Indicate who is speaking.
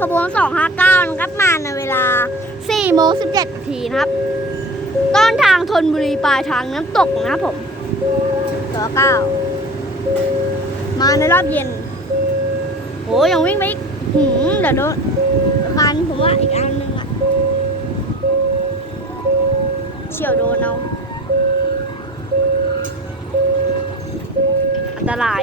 Speaker 1: ขบวน 259 นะครับ มาในเวลา4โมง17นาทีนะครับ ต้นทางธนบุรีปลายทางน้ำตกนะครับผมตัวเก้ามาในรอบเย็นโหยังวิ่งไปอีกหืมเดี๋ยวโดนคันผมว่าอีกอันหนึงอะเฉียวโดนเอาอันตราย